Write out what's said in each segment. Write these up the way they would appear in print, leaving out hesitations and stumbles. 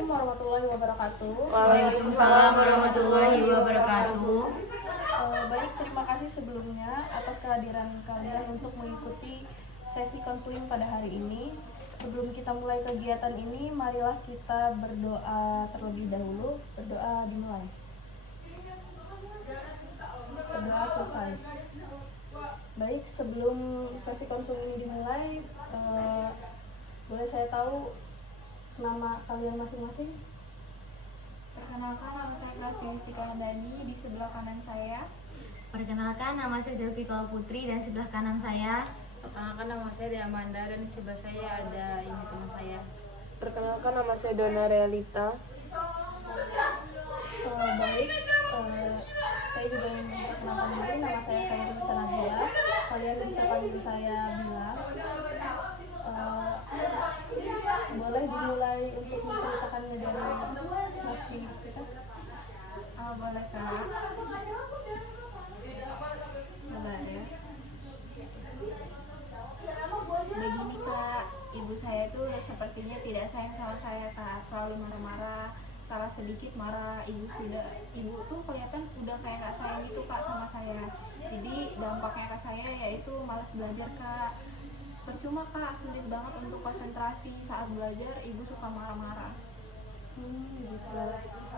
Assalamualaikum warahmatullahi wabarakatuh. Waalaikumsalam warahmatullahi wabarakatuh. Baik, terima kasih sebelumnya atas kehadiran kalian untuk mengikuti sesi konseling pada hari ini. Sebelum kita mulai kegiatan ini, marilah kita berdoa terlebih dahulu. Berdoa dimulai. Berdoa selesai. Baik, sebelum sesi konseling ini dimulai, boleh saya tahu nama kalian masing-masing? Perkenalkan, nama saya Prastini Kalandani, di sebelah kanan saya. Perkenalkan, nama saya Zelvi Kawa Putri dan sebelah kanan saya. Perkenalkan, nama saya Dea Amanda dan di sebelah saya ada ini teman saya. Perkenalkan, nama saya Dona Realita. Baik, saya juga ingin memperkenalkan diri. Nama saya Kairunisa Nabila. Kalian bisa panggil saya Bila. Boleh dimulai untuk menceritakannya dari Mas kita? Boleh Kak? Sabar ya. Begini Kak, ibu saya tuh sepertinya tidak sayang sama saya Kak. Selalu marah-marah, salah sedikit marah. Ibu tuh kelihatan udah kayak gak sayang gitu Kak sama saya. Jadi dampaknya ke saya yaitu malas belajar Kak. Percuma Kak, sulit banget untuk konsentrasi saat belajar, ibu suka marah-marah. Gitu.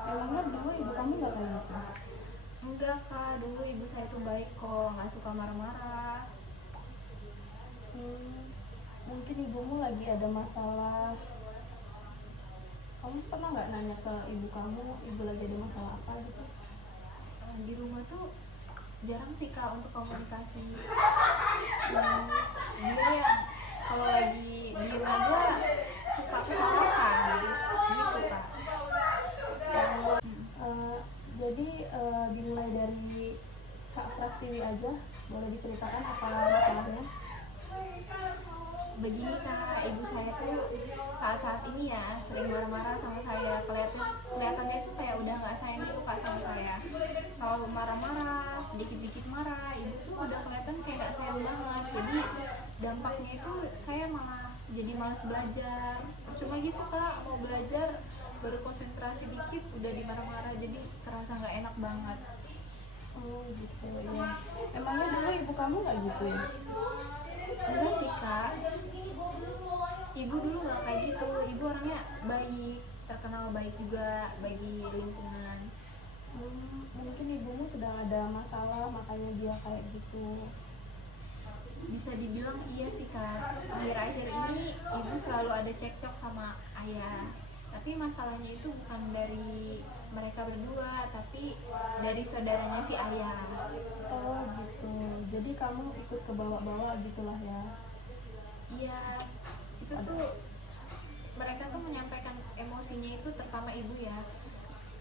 Emangnya dulu ibu kamu gak kayak gitu? Enggak Kak, dulu ibu saya tuh baik kok, gak suka marah-marah. Mungkin ibumu lagi ada masalah. Kamu pernah nggak nanya ke ibu kamu, ibu lagi ada masalah apa gitu? Di rumah tuh jarang sih Kak untuk komunikasi. Dia yang kalau lagi di rumah dia suka kesalahan gitu Kak. Jadi dimulai dari Kak Prastini aja, boleh diceritakan apa masalahnya? Begini Kak, ibu saya tuh saat-saat ini ya sering marah-marah sama saya. Kelihatannya itu kayak udah nggak sayang gitu Kak sama saya. Selalu marah-marah, sedikit-dikit marah. Ibu tuh udah kelihatan kayak nggak sayang banget. Jadi dampaknya itu saya malah jadi malas belajar. Cuma gitu Kak, mau belajar baru konsentrasi dikit udah dimarah-marah, jadi kerasa nggak enak banget. Oh gitu ya. Emangnya dulu ibu kamu nggak gitu ya? Enggak sih Kak, ibu dulu nggak kayak gitu. Ibu orangnya baik, terkenal baik juga bagi lingkungan. Mungkin ibumu sedang ada masalah makanya dia kayak gitu. Bisa dibilang iya sih Kak. Akhir-akhir ini ibu selalu ada cekcok sama ayah. Tapi masalahnya itu bukan dari mereka berdua, tapi dari saudaranya si ayah. Oh gitu. Jadi kamu ikut ke bawah-bawah gitulah ya? Iya, itu tuh mereka tuh menyampaikan emosinya itu, terutama ibu ya,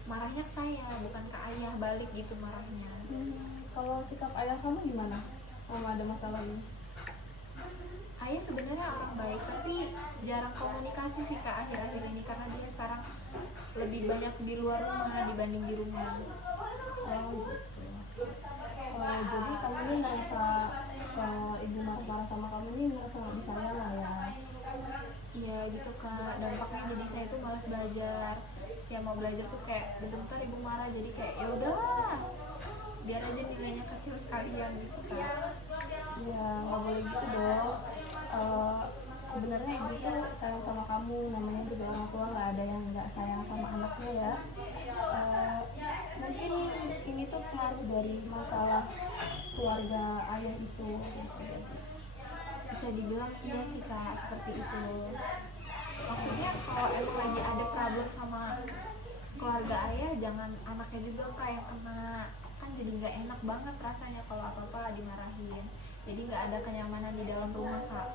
marahnya ke saya bukan ke ayah, balik gitu marahnya. Kalau sikap ayah kamu gimana? Kalau ada masalah ini? Ayah sebenarnya orang baik, tapi jarang komunikasi sih Kak akhir-akhir ini, karena dia sekarang lebih banyak di luar rumah dibanding di rumah. Oh gitu. Jadi kamu ini ngerasa ibu marah-marah sama kamu ini ngerasa nggak disayang lah ya? Iya gitu Kak, dampaknya jadi saya tuh malas belajar. Setiap mau belajar tuh kayak bentar ibu marah, jadi kayak ya udahlah, biar aja nilainya kecil sekalian gitu Kak. Iya, nggak boleh gitu dong. Sebenarnya ibu tuh sayang sama kamu, namanya juga orang tua, nggak ada yang nggak sayang sama anaknya ya. Mungkin ini tuh pengaruh dari masalah keluarga ayah itu. Bisa dibilang iya sih Kak, seperti itu. Maksudnya kalau emang lagi ada problem sama keluarga ayah, jangan anaknya juga Kak yang kena. Kan jadi nggak enak banget rasanya kalau apa-apa dimarahin. Jadi nggak ada kenyamanan di dalam rumah Kak.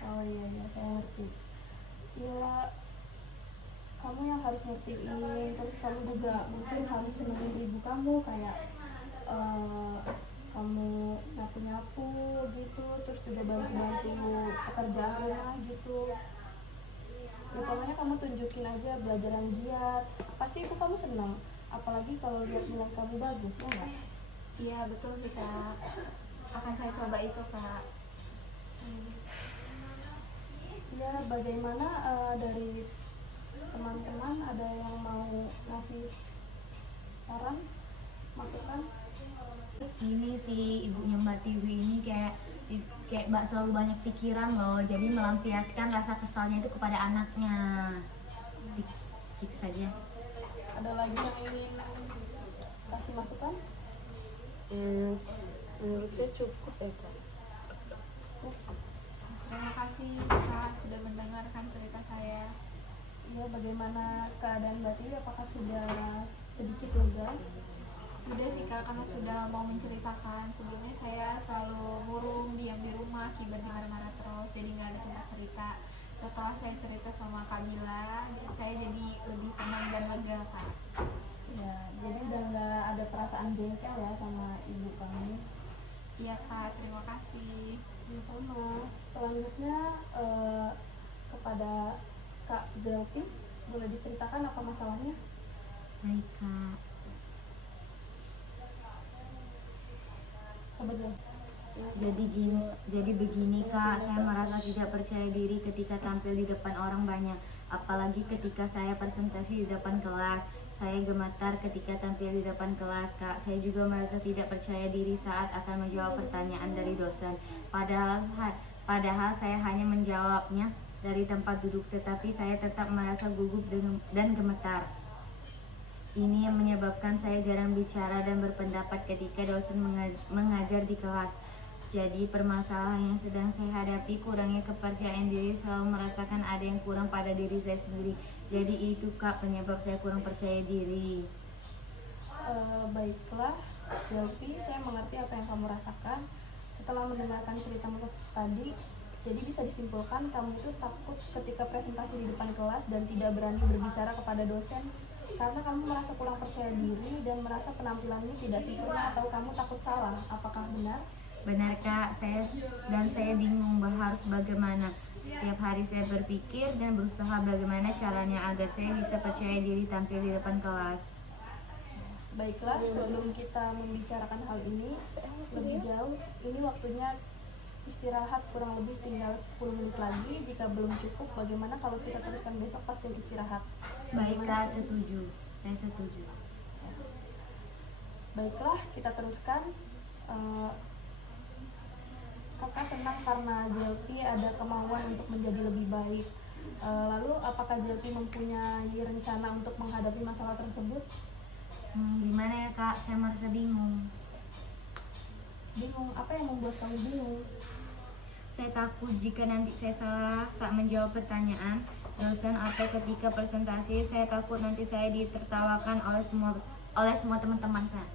Oh iya, saya ngerti. Ya, kamu yang harus ngertiin, terus kamu juga mungkin harus senengin ibu kamu, kayak kamu nyapu-nyapu gitu, terus juga bantu-bantu pekerjaan rumah gitu. Ya pokoknya kamu tunjukin aja belajar yang giat, pasti ibu kamu senang. Apalagi kalau lihat nilai kamu bagus, ya nggak? Iya betul sih Kak, akan saya coba itu Kak. Ya bagaimana dari Teman-teman ada yang mau ngasih saran, masukan? Ini si ibunya Mbak Tiwi ini kayak Mbak terlalu banyak pikiran loh, jadi melampiaskan rasa kesalnya itu kepada anaknya. Gitu saja. Ada lagi yang ingin kasih masukan? Menurut saya cukup ya Kak. Terima kasih Kak sudah mendengarkan cerita saya. Ya, bagaimana keadaan Mbak Tiwi? Apakah sudah sedikit lega? Sudah sih Kak, karena sudah mau menceritakan. Sebelumnya saya selalu murung, diam di rumah, akibat marah-marah terus, jadi nggak ada tempat cerita. Setelah saya cerita sama Kak Bila, saya jadi lebih tenang dan lega Kak. Ya, jadi udah nggak ada perasaan jengkel ya sama ibu kamu. Iya Kak, terima kasih. Ya, sama. Selanjutnya kepada Kak Zelvi, boleh diceritakan apa masalahnya? Baik Kak. Coba deh. Jadi begini Kak, saya merasa tidak percaya diri ketika tampil di depan orang banyak, apalagi ketika saya presentasi di depan kelas. Saya gemetar ketika tampil di depan kelas Kak. Saya juga merasa tidak percaya diri saat akan menjawab pertanyaan dari dosen. Padahal saya hanya menjawabnya dari tempat duduk, tetapi saya tetap merasa gugup dan gemetar. Ini yang menyebabkan saya jarang bicara dan berpendapat ketika dosen mengajar di kelas. Jadi permasalahan yang sedang saya hadapi, kurangnya kepercayaan diri, selalu merasakan ada yang kurang pada diri saya sendiri. Jadi itu Kak penyebab saya kurang percaya diri. Baiklah, Zelvi, saya mengerti apa yang kamu rasakan. Setelah mendengarkan ceritamu tadi, jadi bisa disimpulkan kamu itu takut ketika presentasi di depan kelas dan tidak berani berbicara kepada dosen karena kamu merasa kurang percaya diri dan merasa penampilannya tidak sempurna atau kamu takut salah. Apakah benar? Benar Kak, saya bingung harus bagaimana. Setiap hari saya berpikir dan berusaha bagaimana caranya agar saya bisa percaya diri tampil di depan kelas. Baiklah, sebelum kita membicarakan hal ini lebih jauh, ini waktunya istirahat, kurang lebih tinggal 10 menit lagi. Jika belum cukup, bagaimana kalau kita teruskan besok pas jam istirahat? Baik Kak, setuju. Saya setuju. Baiklah, kita teruskan. Kakak senang karena Zelvi ada kemauan untuk menjadi lebih baik. Lalu apakah Zelvi mempunyai rencana untuk menghadapi masalah tersebut? Gimana ya Kak, saya merasa bingung. Bingung? Apa yang membuat kamu bingung? Saya takut jika nanti saya salah saat menjawab pertanyaan dosen atau ketika presentasi. Saya takut nanti saya ditertawakan oleh semua teman-teman saya.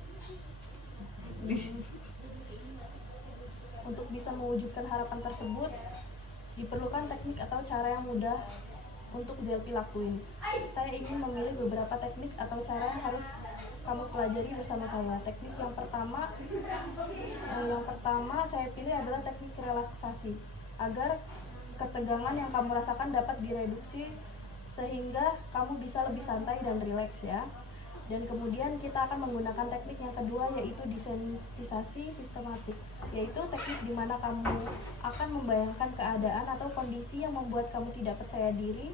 Untuk bisa mewujudkan harapan tersebut, diperlukan teknik atau cara yang mudah untuk Zelvi lakuin. Saya ingin memilih beberapa teknik atau cara yang harus kamu pelajari bersama saya. Teknik yang pertama saya pilih adalah teknik relaksasi, agar ketegangan yang kamu rasakan dapat direduksi sehingga kamu bisa lebih santai dan rileks ya. Dan kemudian kita akan menggunakan teknik yang kedua, yaitu desensitisasi sistematik, yaitu teknik di mana kamu akan membayangkan keadaan atau kondisi yang membuat kamu tidak percaya diri,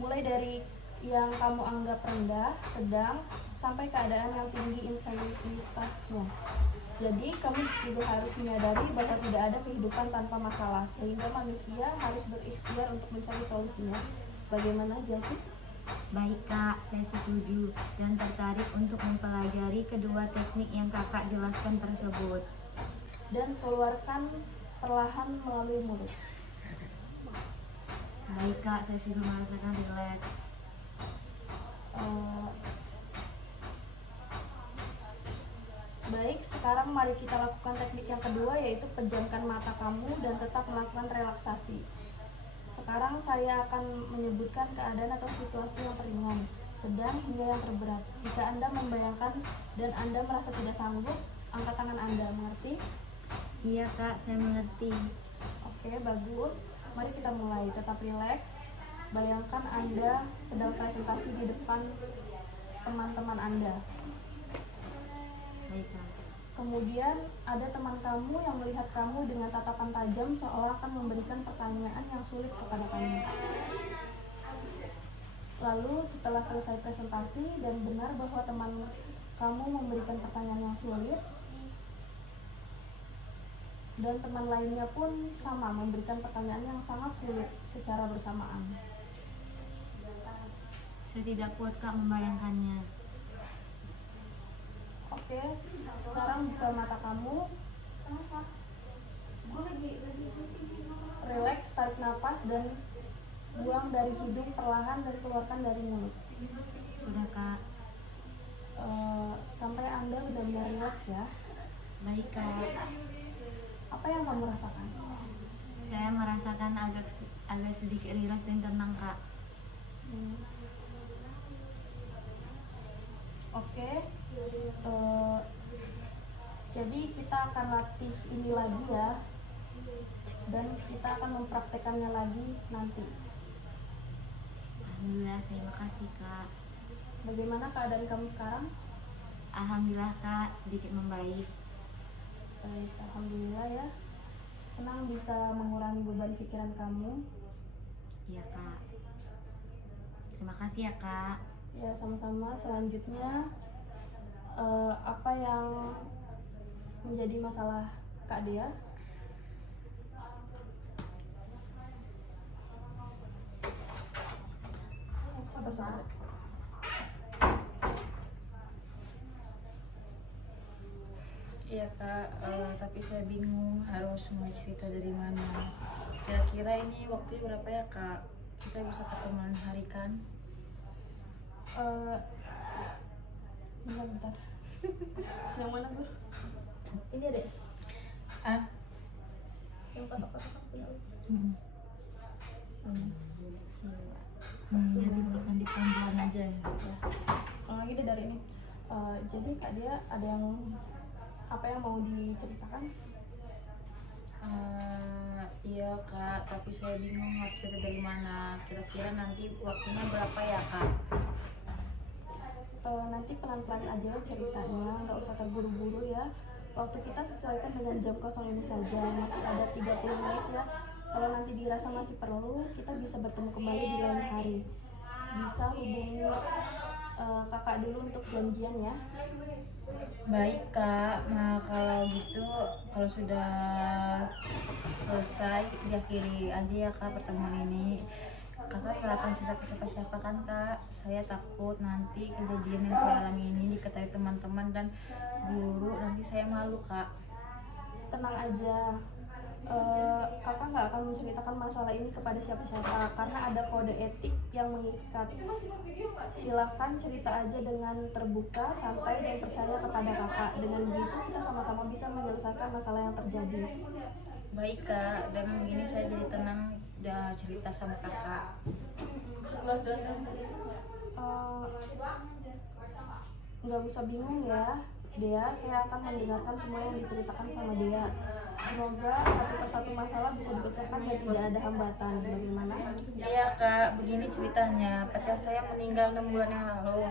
mulai dari yang kamu anggap rendah, sedang, sampai keadaan yang tinggi intensitasnya. Jadi kamu juga harus menyadari bahwa tidak ada kehidupan tanpa masalah, sehingga manusia harus berikhtiar untuk mencari solusinya. Bagaimana Zelvi? Baik Kak, saya setuju dan tertarik untuk mempelajari kedua teknik yang Kakak jelaskan tersebut. Dan keluarkan perlahan melalui mulut. Baik Kak, saya sudah merasakan rileks. Baik, sekarang mari kita lakukan teknik yang kedua, yaitu pejamkan mata kamu dan tetap melakukan relaksasi. Sekarang saya akan menyebutkan keadaan atau situasi yang ringan, sedang hingga yang terberat. Jika Anda membayangkan dan Anda merasa tidak sanggup, angkat tangan Anda. Mengerti? Iya Kak, saya mengerti. Oke, bagus. Mari kita mulai. Tetap rileks. Bayangkan Anda sedang presentasi di depan teman-teman Anda. Baik Kak. Kemudian ada teman kamu yang melihat kamu dengan tatapan tajam seolah akan memberikan pertanyaan yang sulit kepada kamu. Lalu setelah selesai presentasi dan benar bahwa teman kamu memberikan pertanyaan yang sulit, dan teman lainnya pun sama memberikan pertanyaan yang sangat sulit secara bersamaan. Saya tidak kuat Kak membayangkannya. Oke, sekarang buka mata kamu. Relax, tarik nafas dan buang dari hidung perlahan dan keluarkan dari mulut. Sudah Kak. Sampai Anda benar-benar relax ya. Baik Kak. Apa yang kamu rasakan? Saya merasakan agak sedikit rileks dan tenang Kak. Oke. Jadi kita akan latih ini lagi ya. Dan kita akan mempraktekannya lagi nanti. Alhamdulillah, terima kasih Kak. Bagaimana keadaan kamu sekarang? Alhamdulillah Kak, sedikit membaik. Baik, alhamdulillah ya. Senang bisa mengurangi beban pikiran kamu. Iya Kak. Terima kasih ya Kak. Ya, sama-sama. Selanjutnya apa yang menjadi masalah Kak Dea? Sabar. Iya Kak, tapi saya bingung harus mulai cerita dari mana. Kira-kira ini waktunya berapa ya Kak? Kita bisa ketemuan hari kan? Bentar. Yang mana, Bro? Ini deh. Ah, Yang kotak-kotak punya. Nanti pelan-pelan aja ya. Kalau lagi deh dari ini. Jadi Kak Dea ada yang apa yang mau diceritakan? iya Kak, tapi saya bingung harus cerita dari mana. Kira-kira nanti waktunya berapa ya Kak? Nanti pelan-pelan aja ceritanya, nggak usah terburu-buru ya. Waktu kita sesuaikan dengan jam kosong ini saja, masih ada 30 menit ya. Kalau nanti dirasa masih perlu, kita bisa bertemu kembali di lain hari. Bisa hubungi kakak dulu untuk janjian ya. Baik Kak, nah kalau gitu, kalau sudah selesai diakhiri aja ya Kak pertemuan ini. Kakak gak akan cerita ke siapa-siapa kan Kak. Saya takut nanti kejadian yang saya alami ini diketahui teman-teman dan guru, nanti saya malu Kak. Tenang aja. Kakak nggak akan menceritakan masalah ini kepada siapa-siapa karena ada kode etik yang mengikat. Silakan cerita aja dengan terbuka, santai dan percaya kepada kakak. Dengan begitu kita sama-sama bisa menyelesaikan masalah yang terjadi. Baik Kak, dengan begini saya jadi tenang udah cerita sama kakak. Nggak usah bingung ya, Dea. Saya akan mendengarkan semua yang diceritakan sama Dea. Semoga satu persatu masalah bisa dipecahkan dan tidak ada hambatan. Bagaimana? Iya Kak, begini ceritanya. Pacar saya meninggal 6 bulan yang lalu.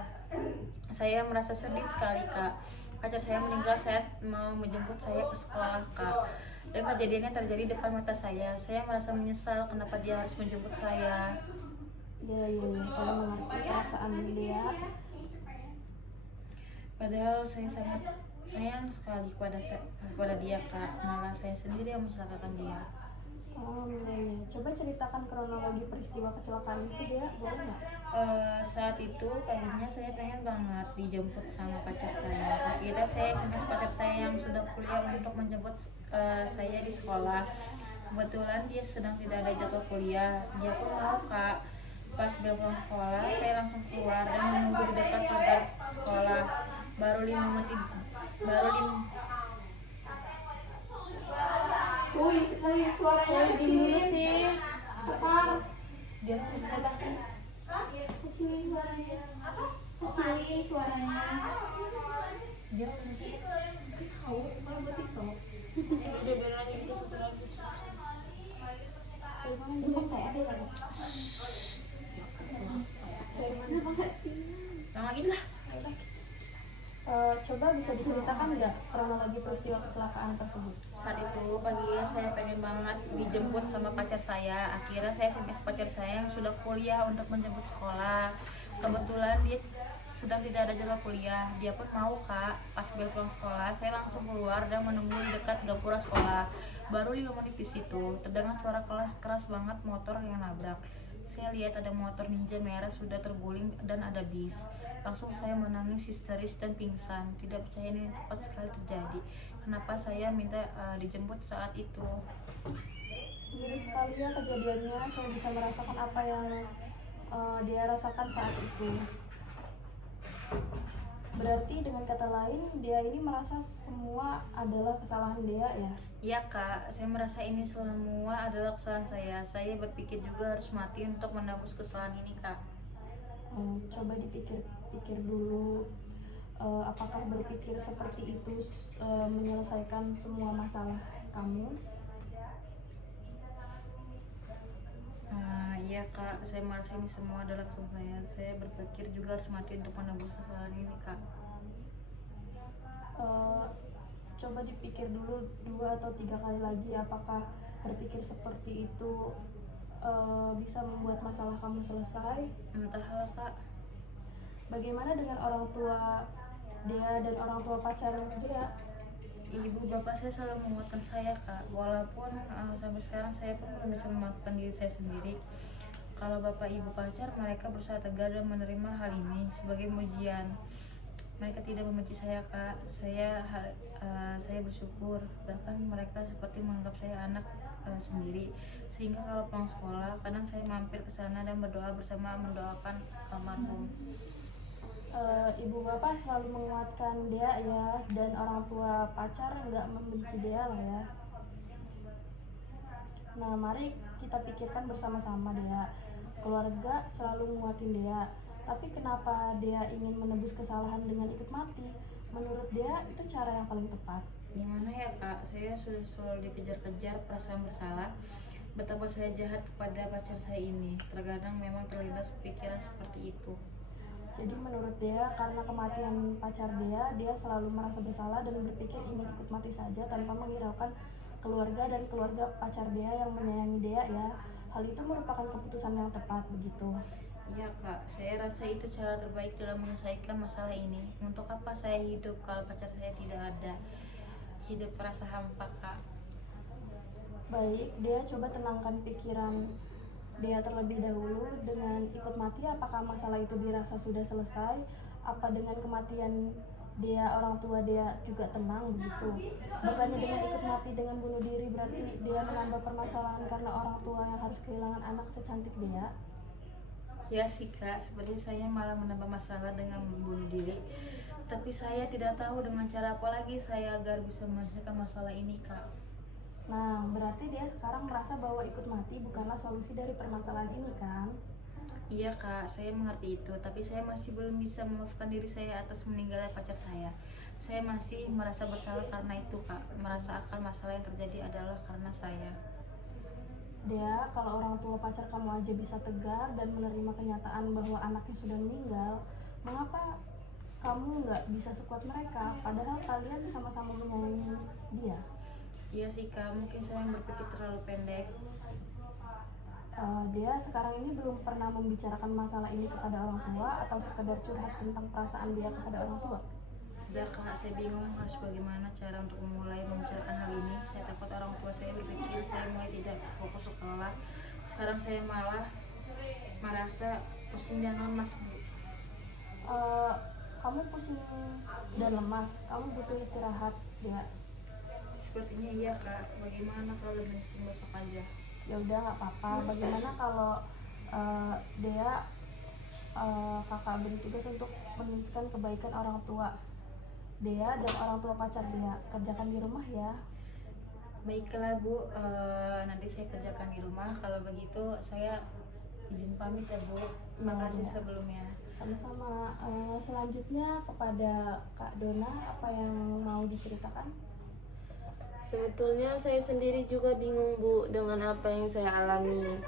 Saya merasa sedih sekali Kak. Pacar saya meninggal saat mau menjemput saya ke sekolah Kak. Dan kejadiannya terjadi depan mata saya. Saya merasa menyesal kenapa dia harus menjemput saya. Ya, saya mengerti perasaan Dea. Padahal saya sangat sayang sekali kepada dia Kak. Malah saya sendiri yang mencelakakan dia. Iya. Coba ceritakan kronologi peristiwa kecelakaan itu Dea, boleh nggak? Saat itu paginya saya pengen banget dijemput sama pacar saya. Akhirnya saya SMS pacar saya yang sudah kuliah untuk menjemput saya di sekolah. Kebetulan dia sedang tidak ada jadwal kuliah. Dia pun mau Kak. Pas bel pulang sekolah, saya langsung keluar dan menunggu di dekat pagar sekolah. Baru 5 menit. Suaranya Dulu sih. Dia datang. kecilin suaranya. Kecilin suaranya. Dia masih Yang lagi lah. Coba bisa diceritakan nggak kronologi peristiwa kecelakaan tersebut? Saat itu paginya saya pengen banget dijemput sama pacar saya. Akhirnya saya SMS pacar saya yang sudah kuliah untuk menjemput sekolah. sedang tidak ada jadwal kuliah. Dia pun mau kak. Pas bel pulang sekolah, saya langsung keluar dan menunggu di dekat gapura sekolah. Baru 5 menit di situ, terdengar suara keras banget motor yang nabrak. Saya lihat ada motor Ninja merah sudah terguling dan ada bis. Langsung saya menangis histeris dan pingsan. Tidak percaya ini cepat sekali terjadi. Kenapa saya minta dijemput saat itu? Miris sekali ya kejadiannya. Saya bisa merasakan apa yang dia rasakan saat itu. Berarti dengan kata lain, dia ini merasa semua adalah kesalahan dia ya? Iya kak, saya merasa ini semua adalah kesalahan saya. Saya berpikir juga harus mati untuk menebus kesalahan ini kak. Coba dipikir-pikir dulu, apakah berpikir seperti itu menyelesaikan semua masalah kamu? Iya kak, saya merasa ini semua adalah kesalahan saya. Saya berpikir juga harus mati untuk menebus kesalahan ini kak. Coba dipikir dulu 2 atau 3 kali lagi, apakah berpikir seperti itu bisa membuat masalah kamu selesai? Entahlah kak. Bagaimana dengan orang tua dia dan orang tua pacar dia? Ibu bapak saya selalu menguatkan saya kak, walaupun sampai sekarang saya pun belum bisa memaafkan diri saya sendiri. Kalau bapak ibu pacar, mereka berusaha tegar dan menerima hal ini sebagai ujian. Mereka tidak membenci saya kak, saya bersyukur. Bahkan mereka seperti menganggap saya anak sendiri. Sehingga kalau pulang sekolah, kadang saya mampir ke sana dan berdoa bersama mendoakan almarhum. Ibu bapak selalu menguatkan dia ya, dan orang tua pacar nggak membenci dia lah ya. Nah, mari kita pikirkan bersama-sama dia. Keluarga selalu menguatin dia, tapi kenapa dia ingin menebus kesalahan dengan ikut mati? Menurut dia itu cara yang paling tepat. Gimana ya kak, saya sudah selalu dikejar-kejar perasaan bersalah. Betapa saya jahat kepada pacar saya ini. Terkadang memang terlintas pikiran seperti itu. Jadi menurut dia, karena kematian pacar dia selalu merasa bersalah dan berpikir ingin ikut mati saja tanpa menghiraukan keluarga dan keluarga pacar dia yang menyayangi dia ya. Hal itu merupakan keputusan yang tepat begitu. Iya kak, saya rasa itu cara terbaik dalam menyelesaikan masalah ini. Untuk apa saya hidup kalau pacar saya tidak ada? Hidup terasa hampa kak. Baik, dia coba tenangkan pikiran dia terlebih dahulu dengan ikut mati. Apakah masalah itu dirasa sudah selesai? Apa dengan kematian dia, orang tua dia juga tenang begitu? Bukannya dengan ikut mati, dengan bunuh diri, berarti dia menambah permasalahan karena orang tua yang harus kehilangan anak secantik dia. Ya sih kak, seperti saya malah menambah masalah dengan membunuh diri. Tapi saya tidak tahu dengan cara apa lagi saya agar bisa menyelesaikan masalah ini kak. Nah, berarti dia sekarang merasa bahwa ikut mati bukanlah solusi dari permasalahan ini kan? Iya kak, saya mengerti itu. Tapi saya masih belum bisa memaafkan diri saya atas meninggalnya pacar saya. Saya masih merasa bersalah karena itu kak. Merasa akan masalah yang terjadi adalah karena saya. Dia, kalau orang tua pacar kamu aja bisa tegar dan menerima kenyataan bahwa anaknya sudah meninggal, mengapa kamu nggak bisa sekuat mereka? Padahal kalian sama-sama menyayangi dia. Iya sih kak, mungkin saya yang berpikir terlalu pendek. Dia sekarang ini belum pernah membicarakan masalah ini kepada orang tua atau sekedar curhat tentang perasaan dia kepada orang tua. Udah kak, saya bingung harus bagaimana cara untuk memulai membicarakan hal ini. Saya takut orang tua saya berpikir saya mulai tidak fokus sekolah. Sekarang saya malah merasa pusing dan lemas bu. Kamu pusing dan lemas, kamu butuh istirahat ya. Sepertinya iya kak, bagaimana kalau lebih besok aja? Ya udah nggak apa-apa. Bagaimana kalau dia kakak beri tugas untuk menuliskan kebaikan orang tua dia dan orang tua pacar dia, kerjakan di rumah ya. Baiklah bu, nanti saya kerjakan di rumah. Kalau begitu saya izin pamit ya bu. Terima kasih sebelumnya. Sama-sama. Selanjutnya kepada Kak Dona, apa yang mau diceritakan? Sebetulnya saya sendiri juga bingung Bu dengan apa yang saya alami.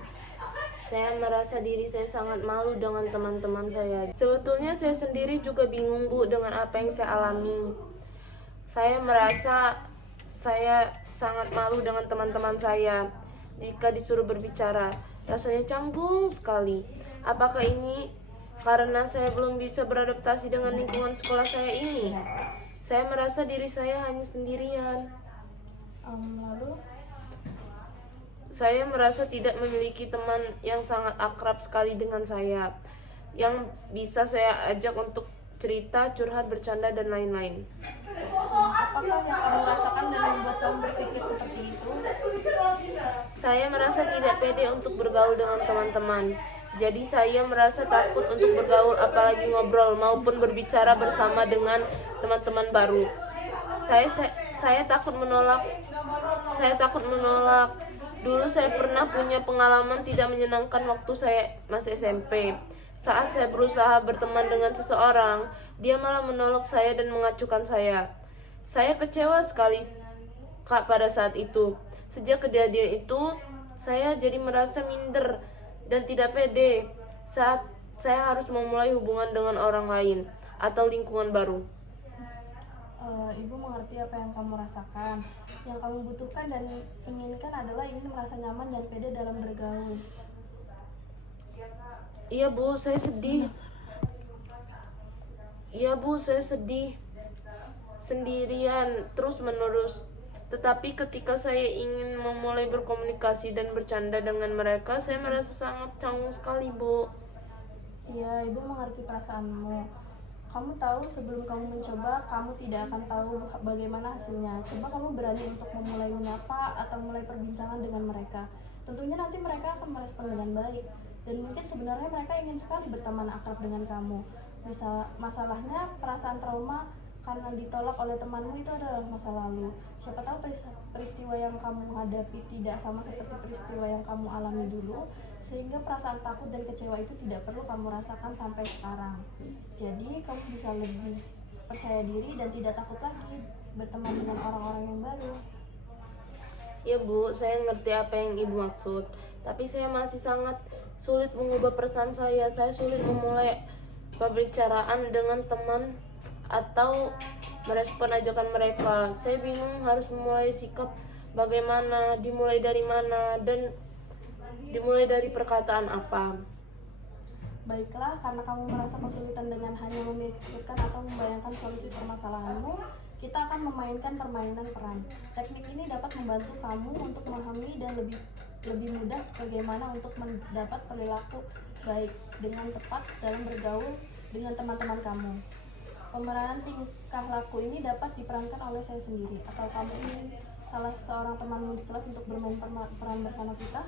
Saya merasa diri saya sangat malu dengan teman-teman saya. Sebetulnya saya sendiri juga bingung Bu dengan apa yang saya alami. Saya merasa saya sangat malu dengan teman-teman saya. Jika disuruh berbicara, rasanya canggung sekali. Apakah ini karena saya belum bisa beradaptasi dengan lingkungan sekolah saya ini. Saya merasa diri saya hanya sendirian. Lalu Saya merasa tidak memiliki teman yang sangat akrab sekali dengan saya, yang bisa saya ajak untuk cerita, curhat, bercanda, dan lain-lain. apakah yang kamu rasakan dan membuat kamu berpikir seperti itu? Saya merasa tidak pede untuk bergaul dengan teman-teman. Jadi saya merasa takut untuk bergaul, apalagi ngobrol maupun berbicara bersama dengan teman-teman baru. Saya takut menolak. Saya takut menolak. Dulu saya pernah punya pengalaman tidak menyenangkan waktu saya masih SMP. Saat saya berusaha berteman dengan seseorang, dia malah menolak saya dan mengacukan saya. Saya kecewa sekali Kak pada saat itu. Sejak kejadian itu, saya jadi merasa minder dan tidak pede saat saya harus memulai hubungan dengan orang lain atau lingkungan baru. Ibu mengerti apa yang kamu rasakan. Yang kamu butuhkan dan inginkan adalah ingin merasa nyaman dan pede dalam bergaul. Iya Bu, saya sedih. Iya Bu, saya sedih. Sendirian terus-menerus. Tetapi ketika saya ingin memulai berkomunikasi dan bercanda dengan mereka, saya merasa sangat canggung sekali Bu. Iya, ibu mengerti perasaanmu. Kamu tahu sebelum kamu mencoba, kamu tidak akan tahu bagaimana hasilnya. Coba kamu berani untuk memulai menyapa atau mulai perbincangan dengan mereka. Tentunya nanti mereka akan merespon dengan baik. Dan mungkin sebenarnya mereka ingin sekali berteman akrab dengan kamu. Masalahnya perasaan trauma karena ditolak oleh temanmu itu adalah masa lalu. Siapa tahu peristiwa yang kamu hadapi tidak sama seperti peristiwa yang kamu alami dulu, sehingga perasaan takut dan kecewa itu tidak perlu kamu rasakan sampai sekarang. Jadi kamu bisa lebih percaya diri dan tidak takut lagi berteman dengan orang-orang yang baru. Ya Bu, saya ngerti apa yang Ibu maksud. Tapi saya masih sangat sulit mengubah perasaan saya. Saya sulit memulai pembicaraan dengan teman atau merespon ajakan mereka. Saya bingung harus memulai sikap bagaimana, dimulai dari mana, dan dimulai dari perkataan apa. Baiklah, karena kamu merasa kesulitan dengan hanya memikirkan atau membayangkan solusi permasalahanmu, kita akan memainkan permainan peran. Teknik ini dapat membantu kamu untuk memahami dan lebih mudah bagaimana untuk mendapat perilaku baik dengan tepat dalam bergaul dengan teman-teman kamu. Pemeranan tingkah laku ini dapat diperankan oleh saya sendiri, atau kamu ingin salah seorang temanmu di kelas untuk bermain peran bersama kita?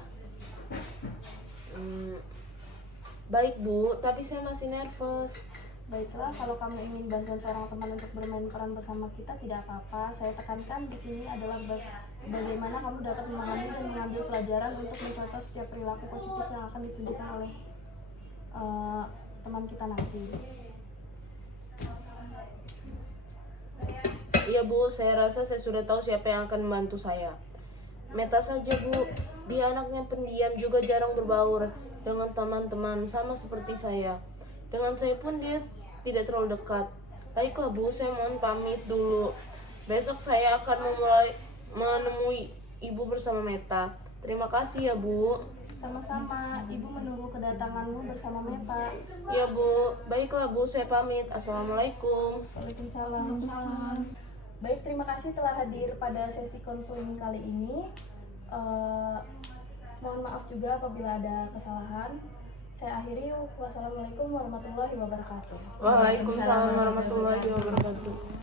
Baik Bu, tapi saya masih nervous. Baiklah, kalau kamu ingin bantuan seorang teman untuk bermain peran bersama kita, tidak apa-apa. Saya tekankan di sini adalah bagaimana kamu dapat memahami dan mengambil pelajaran untuk mencontoh setiap perilaku positif yang akan ditunjukkan oleh teman kita nanti. Iya Bu, saya rasa saya sudah tahu siapa yang akan membantu saya. Meta saja Bu, dia anaknya pendiam, juga jarang berbaur dengan teman-teman, sama seperti saya. Dengan saya pun dia tidak terlalu dekat. Baiklah Bu, saya mohon pamit dulu. Besok saya akan menemui Ibu bersama Meta. Terima kasih ya Bu. Sama-sama, Ibu menunggu kedatanganmu bersama Meta. Ya Bu, baiklah Bu, saya pamit. Assalamualaikum. Waalaikumsalam. Baik, terima kasih telah hadir pada sesi konseling kali ini. Mohon maaf juga apabila ada kesalahan. Saya akhiri. Wassalamualaikum warahmatullahi wabarakatuh. Waalaikumsalam warahmatullahi wabarakatuh.